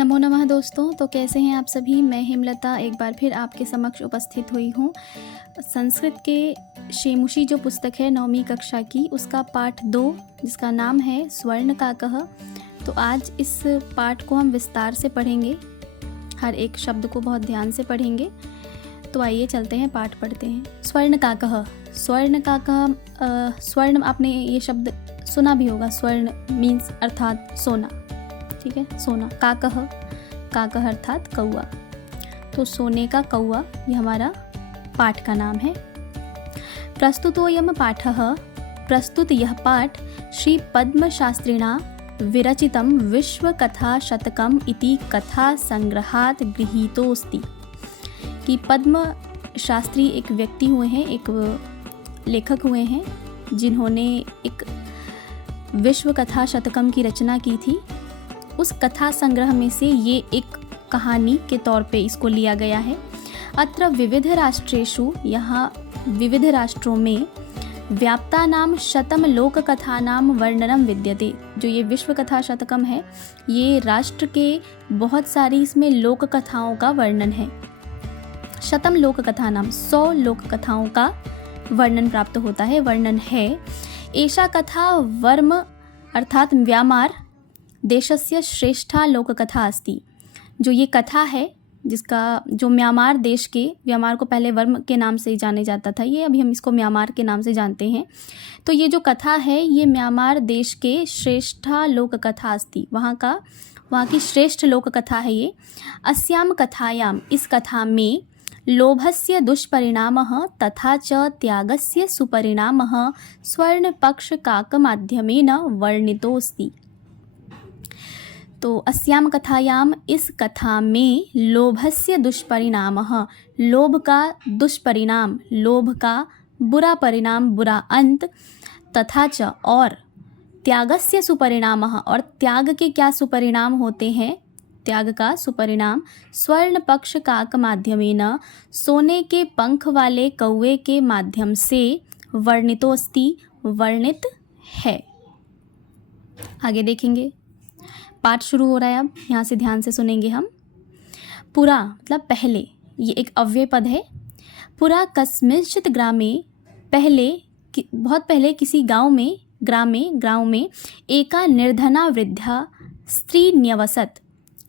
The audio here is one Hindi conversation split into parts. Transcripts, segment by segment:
नमो नमः दोस्तों। तो कैसे हैं आप सभी। मैं हेमलता एक बार फिर आपके समक्ष उपस्थित हुई हूँ। संस्कृत के शेमुषी जो पुस्तक है 9वीं कक्षा की, उसका पाठ 2 जिसका नाम है स्वर्णकाकः। तो आज इस पाठ को हम विस्तार से पढ़ेंगे, हर एक शब्द को बहुत ध्यान से पढ़ेंगे। तो आइए चलते हैं, पाठ पढ़ते हैं। स्वर्णकाकः। स्वर्णकाकः, स्वर्ण, आपने ये शब्द सुना भी होगा। स्वर्ण मीन्स अर्थात सोना, ठीक है, सोना। काकः, काकः अर्थात कौआ। तो सोने का कौआ, ये हमारा पाठ का नाम है। प्रस्तुतोऽयं पाठः, प्रस्तुत यह पाठ श्री पद्म शास्त्रिणा विरचितं विश्वकथाशतकम् इति कथा संग्रहात् गृहीतोऽस्ति। कि पद्म शास्त्री एक व्यक्ति हुए हैं, एक लेखक हुए हैं, जिन्होंने एक विश्व कथा शतकम की रचना की थी। उस कथा संग्रह में से ये एक कहानी के तौर पे इसको लिया गया है। अत्र विविध राष्ट्रेषु, यहाँ विविध राष्ट्रों में व्याप्तानां शतम लोक कथानां वर्णनम विद्यते। जो ये विश्व कथा शतकम है, ये राष्ट्र के बहुत सारी इसमें लोक कथाओं का वर्णन है। शतम लोक कथानां, 100 लोक कथाओं का वर्णन प्राप्त होता है, वर्णन है। एषा कथा वर्म अर्थात म्यांमार देशस्य श्रेष्ठा लोककथा अस्ति। जो ये कथा है, जिसका जो म्यांमार देश के, म्यांमार को पहले वर्म के नाम से जाने जाता था, ये अभी हम इसको म्यांमार के नाम से जानते हैं। तो ये जो कथा है, ये म्यांमार देश के श्रेष्ठा लोककथा अस्ति, वहाँ की श्रेष्ठ लोककथा है ये। अस्याम कथायाम, इस कथा में लोभस्य दुष्परिणामः तथा च त्यागस्य सुपरिणामः स्वर्णपक्षकाकमाध्यमेन वर्णितोऽस्ति। तो अस्याम कथायाम, इस कथा में लोभस्य दुष्परिणामः, लोभ का दुष्परिणाम, लोभ का बुरा परिणाम, बुरा अंत, तथा च और त्यागस्य सुपरिणामः, और त्याग के क्या सुपरिणाम होते हैं, त्याग का सुपरिणाम स्वर्ण पक्ष काक माध्यमेन, सोने के पंख वाले कौवे के माध्यम से वर्णितोस्ति, वर्णित है। आगे देखेंगे, पाठ शुरू हो रहा है। अब यहाँ से ध्यान से सुनेंगे हम। पुरा मतलब पहले, ये एक अव्यय पद है। पुरा कस्मिंश्चित् ग्रामे, पहले, बहुत पहले किसी गांव में एका निर्धना वृद्धा स्त्री न्यवसत,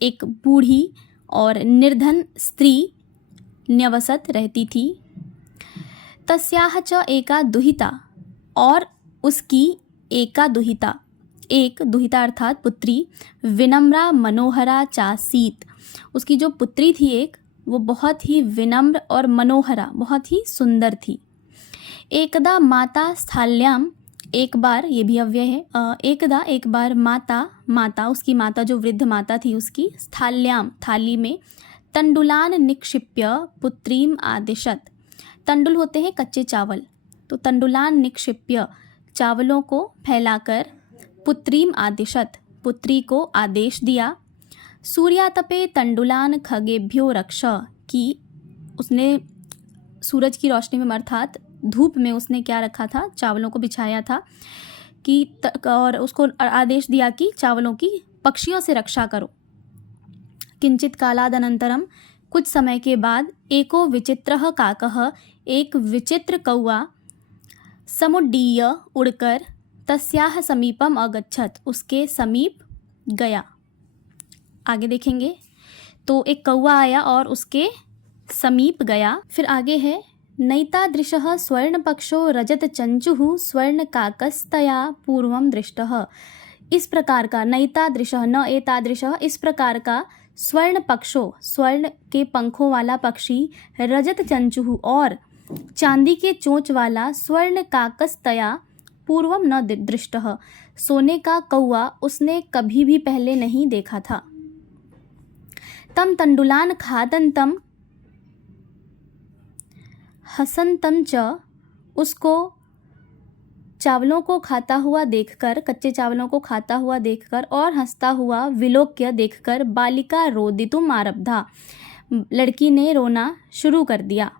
एक बूढ़ी और निर्धन स्त्री न्यवसत रहती थी। तस्याह च एका दुहिता, और उसकी एका दुहिता, एक दुहिता अर्थात पुत्री, विनम्रा मनोहरा चासीत, उसकी जो पुत्री थी एक, वो बहुत ही विनम्र और मनोहरा, बहुत ही सुंदर थी। एकदा माता स्थाल्याम, एक बार, ये भी अव्यय है। एक बार माता, उसकी माता जो वृद्ध माता थी, उसकी स्थाल्याम, थाली में, तंडुलान निक्षिप्य पुत्रीम आदिशत। तंडुल होते हैं कच्चे चावल, तो तंडुलान निक्षिप्य, चावलों को फैलाकर, पुत्रीम आदिशत, पुत्री को आदेश दिया। सूर्यातपे तंडुलान खगेभ्यो रक्ष, कि उसने सूरज की रोशनी में अर्थात धूप में उसने क्या रखा था, चावलों को बिछाया था कि और उसको आदेश दिया कि चावलों की पक्षियों से रक्षा करो। किंचित कालादनंतरम, कुछ समय के बाद, एको विचित्रः काकः, एक विचित्र कौआ, समुड्डीय उड़कर, तस्याह समीपम अगच्छत, उसके समीप गया। आगे देखेंगे, तो एक कौआ आया और उसके समीप गया। फिर आगे है, नैतादृशः स्वर्णपक्षो रजतचंचुः स्वर्णकाकस्तया पूर्वं दृष्टः। इस प्रकार का, नैतादृशः न एतादृशः, इस प्रकार का स्वर्णपक्षो, स्वर्ण के पंखों वाला पक्षी, रजतचंचुः और चांदी के चोंच वाला, स्वर्णकाकस्तया पूर्वम न दृष्टः, सोने का कौआ उसने कभी भी पहले नहीं देखा था। तम तंडुलान खादंतम हसंतम च, उसको चावलों को खाता हुआ देखकर, कच्चे चावलों को खाता हुआ देखकर और हंसता हुआ विलोक्य देखकर, बालिका रोदितुम आरब्धा, लड़की ने रोना शुरू कर दिया।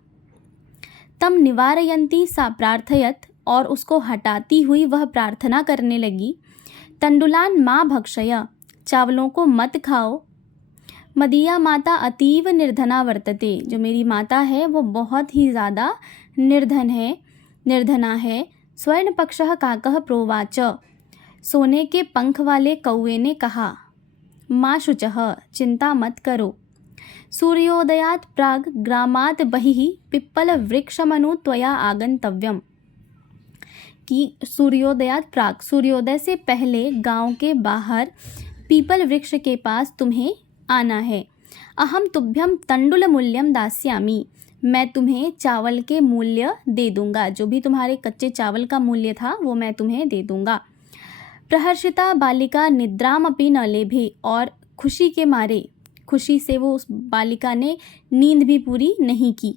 तम निवारयंती सा प्रार्थयत, और उसको हटाती हुई वह प्रार्थना करने लगी। तंडुलान माँ भक्षय, चावलों को मत खाओ। मदीया माता अतीव निर्धना वर्तते, जो मेरी माता है वो बहुत ही ज़्यादा निर्धना है। स्वर्णपक्षः काकः प्रोवाच, सोने के पंख वाले कौवे ने कहा, माँ शुचः, चिंता मत करो। सूर्योदयात् प्राग ग्रामात् बहिः पिप्पल वृक्षमनु त्वया आगंतव्यम, कि सूर्योदयात् प्राग, सूर्योदय से पहले गांव के बाहर पीपल वृक्ष के पास तुम्हें आना है। अहम तुभ्यम तंडुल मूल्यम दास्यामि, मैं तुम्हें चावल के मूल्य दे दूंगा, जो भी तुम्हारे कच्चे चावल का मूल्य था वो मैं तुम्हें दे दूंगा। प्रहर्षिता बालिका निद्रामपि न लेभे, और खुशी के मारे, खुशी से वो उस बालिका ने नींद भी पूरी नहीं की।